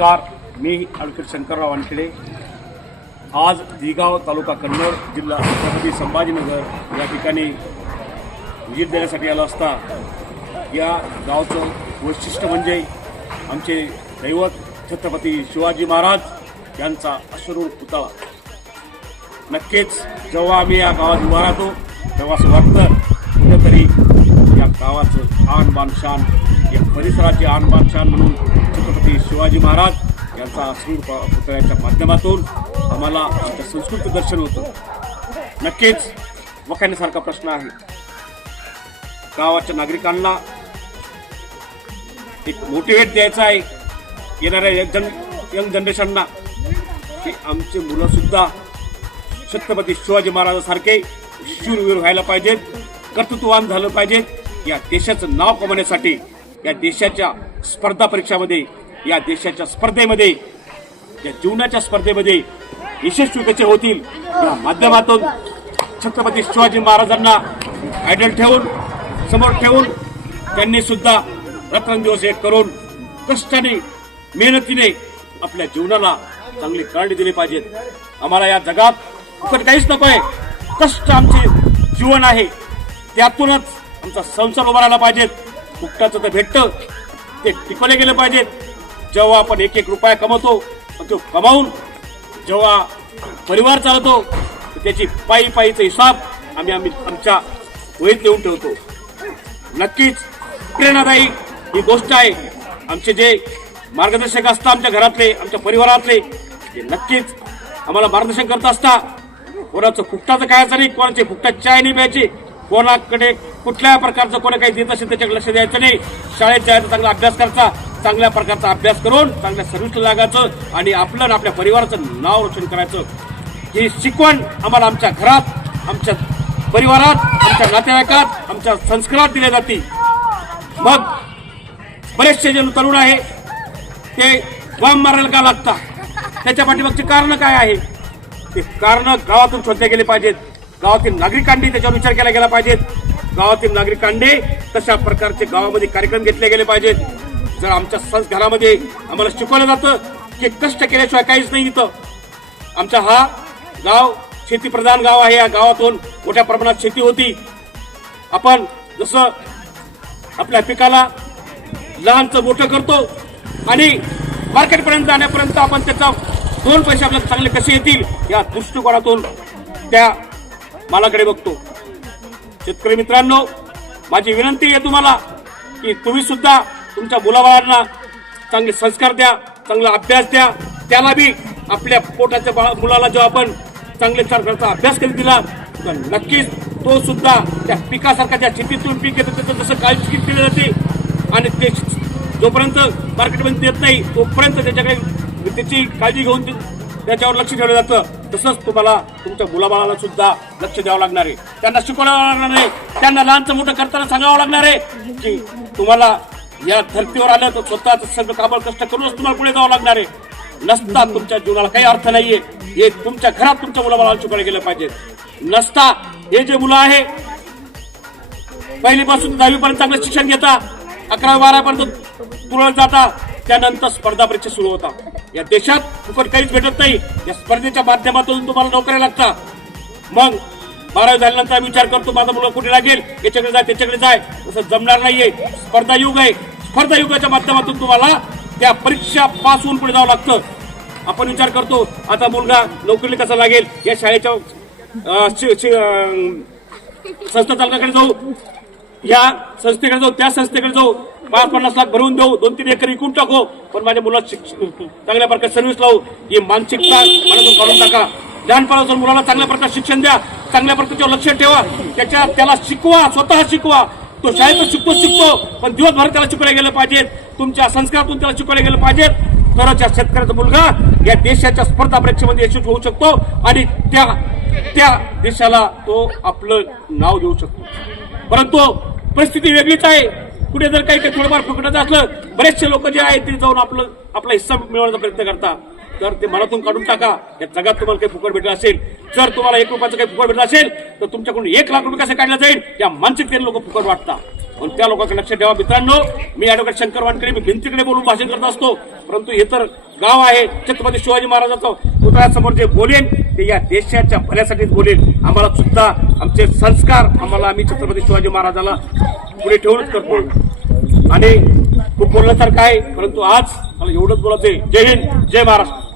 नमस्कार मी ॲडव्होकेट शंकरराव वानखेडे. आज दिगाव तालुका कन्नड जिल्हा छत्रपती संभाजीनगर या ठिकाणी व्हिजिट देण्यासाठी आलो असता. या गावचं वैशिष्ट्य म्हणजे आमचे दैवत छत्रपती शिवाजी महाराज यांचा अश्रू पुतळा. नक्कीच जेव्हा आम्ही या गावात उभा राहतो तेव्हा असं वाटतं कुठेतरी या गावाचं आन बान शान या परिसराची आन बान शान म्हणून छत्रपती शिवाजी महाराज यांचा अश्रू पुतळ्याच्या माध्यमातून आम्हाला आमच्या संस्कृती दर्शन होतं. नक्कीच वखाण्यासारखा प्रश्न आहे. गावाच्या नागरिकांना एक मोटिवेट द्यायचा आहे. येणाऱ्या यंग जन यंग जनरेशनना की आमचे मुलं सुद्धा छत्रपती शिवाजी महाराजांसारखे शूरवीर व्हायला पाहिजेत कर्तृत्ववान झालं पाहिजेत. या देशाचं नाव कमवण्यासाठी या देशाच्या स्पर्धा परीक्षामध्ये या देशाच्या स्पर्धेमध्ये या जीवनाच्या स्पर्धेमध्ये यशस्वी कसे होतील. या माध्यमातून छत्रपती शिवाजी महाराजांना आयडल ठेवून समोर ठेवून त्यांनी सुद्धा रात्रंदिवस एक करून कष्टाने मेहनतीने आपल्या जीवनाला चांगली काळजी दिली पाहिजेत. आम्हाला या जगात फुकट काहीच नको आहे कष्ट आमचे जीवन आहे. त्यातूनच आमचा संसार उभारायला पाहिजेत. फुकटाचं तर भेटतं. ते टिकवले गेले पाहिजेत. जेव्हा आपण एक एक रुपया कमवतो तो कमावून जेव्हा परिवार चालवतो त्याची पायी पायीचा हिसाब आम्ही आम्ही आमच्या वहीत लिहून ठेवतो. नक्कीच प्रेरणादायी ही गोष्ट आहे. आमचे जे मार्गदर्शक असतात आमच्या घरातले आमच्या परिवारातले ते नक्कीच आम्हाला मार्गदर्शन करत असता. कोणाचं फुकटाचं खायचं नाही कोणाचे फुकटात चाय नाही प्यायची कोणाकडे कुठल्या प्रकारचं कोणी काही देत असेल त्याच्याकडे लक्ष द्यायचं नाही. शाळेत जायचा चांगला अभ्यास करायचा चांगल्या प्रकारचा अभ्यास करून चांगल्या सर्व्हिसला लागायचं आणि आपलं आणि आपल्या परिवाराचं नाव रोशन करायचं. ही शिकवण आम्हाला आमच्या घरात आमच्या परिवारात आमच्या नातेवाईकात आमच्या संस्कारात दिल्या जाते. मग बरेचसे जे तरुण आहे ते वाम मारायला का लागतात? त्याच्या पाठीमागची कारणं काय आहे? ते कारणं गावातून शोधले गेले पाहिजेत. गावातील नागरिकांनी त्याच्यावर विचार केला गेला पाहिजेत. गावातील नागरिकांनी तशा प्रकारचे गावामध्ये कार्यक्रम घेतले गेले पाहिजेत. जर आमच्या संस्कारामध्ये घरामध्ये आम्हाला शिकवलं जातं की कष्ट केल्याशिवाय काहीच नाही इथं. आमचा हा गाव शेतीप्रधान गाव आहे. या गावातून मोठ्या प्रमाणात शेती होती. आपण जसं आपल्या पिकाला लहानचं मोठं करतो आणि मार्केटपर्यंत जाण्यापर्यंत आपण त्याचा दोन पैसे आपल्याला चांगले कसे येतील या दृष्टिकोनातून त्या मालाकडे बघतो. शेतकरी मित्रांनो माझी विनंती आहे तुम्हाला की तुम्ही सुद्धा तुमच्या मुलाबाळांना चांगले संस्कार द्या चांगला अभ्यास द्या. त्याला बी आपल्या पोटाच्या बाळा मुलाला जेव्हा आपण चांगले प्रकारचा अभ्यास कधी दिला तर नक्कीच तो सुद्धा त्या पिकासारखा ज्या शेतीतून पीक येतं त्याचं जसं काळजी केली जाते आणि ते जोपर्यंत मार्केटमध्ये देत नाही तोपर्यंत त्याच्याकडे त्याची काळजी घेऊन त्याच्यावर लक्ष ठेवलं जातं. तसंच तुम्हाला तुमच्या मुलाबाळाला सुद्धा लक्ष द्यावं लागणार आहे. त्यांना शिकवावं लागणार आहे त्यांना लहानचं मोठं करताना सांगावं लागणार आहे की तुम्हाला या धर्तीवर आलं तर स्वतःच सगळं काबळ कष्ट करूनच तुम्हाला पुढे जावं लागणार आहे. नसता तुमच्या जीवनाला काही अर्थ नाहीये. हे तुमच्या घरात तुमच्या मुलाबाळाला शिकवलं गेलं पाहिजे. नसता हे जे मुलं आहे पहिलीपासून दहावीपर्यंत चांगलं शिक्षण घेता अकरावी बारापर्यंत तुरळत जाता त्यानंतर स्पर्धा परीक्षा सुरू होता. या देशात फुकट काहीच भेटत नाही. या स्पर्धेच्या माध्यमातून तुम्हाला नोकऱ्या लागतात. मग बारावी झाल्यानंतर विचार करतो माझा मुलगा कुठे लागेल? याच्याकडे जाय त्याच्याकडे जाय. तसं जमणार नाहीये. स्पर्धा युग आहे. स्पर्धा युगाच्या माध्यमातून तुम्हाला त्या परीक्षा पास होऊन पुढे जावं लागतं. आपण विचार करतो आता मुलगा नोकरीला कसा लागेल? या शाळेच्या अं, संस्था चालकाकडे जाऊ. या संस्थेकडे जाऊ त्या संस्थेकडे जाऊ. पाच पन्नास लाख भरून देऊ. दोन तीन एकर विकून टाकू. पण माझ्या मुलाला चांगल्या प्रकारे सर्व्हिस लावू. ही मानसिकता मनातून काढून टाका. लहानपणापासून मुलाला चांगल्या प्रकारे शिक्षण द्या. चांगल्या प्रकारे लक्ष ठेवा. त्याच्या त्याला शिकवा. स्वतः शिकवा. तो शाळेत शिकतो शिकतो पण दिवसभर त्याला शिकवले गेलं पाहिजेत तुमच्या संस्कारातून त्याला शिकवले गेलं पाहिजेत तरच या शेतकऱ्याचा मुलगा या देशाच्या स्पर्धा परीक्षेमध्ये यशस्वी होऊ शकतो आणि त्या त्या देशाला तो आपलं नाव देऊ शकतो. परंतु परिस्थिती वेगळीच आहे. कुठे जर काही काही थोडंफार फुकटाचं असलं बरेचसे लोक जे आहेत ते जाऊन आपलं आपला हिस्सा मिळवण्याचा प्रयत्न करतात. तर ते मनातून काढून टाका या जगात तुम्हाला काही फुकट भेटलं असेल जर तुम्हाला एक रुपयाचं काही फुकट भेटलं असेल तर तुमच्याकडून एक लाख रुपये कसं काढला जाईल या मानसिकतेने लोक फुकट वाटतात. पण त्या लोकांकडे लक्ष ठेवा मित्रांनो मी ऍडव्होकेट शंकर वानकडे मी भिंतीकडे बोलून भाषण करत असतो. परंतु हे तर गाव आहे छत्रपती शिवाजी महाराजाचं पुतळ्यासमोर जे बोलेन ते या देशाच्या भल्यासाठीच बोलेन. आम्हाला सुद्धा आमचे संस्कार आम्हाला आम्ही छत्रपती शिवाजी महाराजाला पुढे ठेवूनच करतो. आणि खूप बोलण्यासारखं आहे परंतु आज मला एवढंच बोलायचं जय हिंद जय महाराष्ट्र.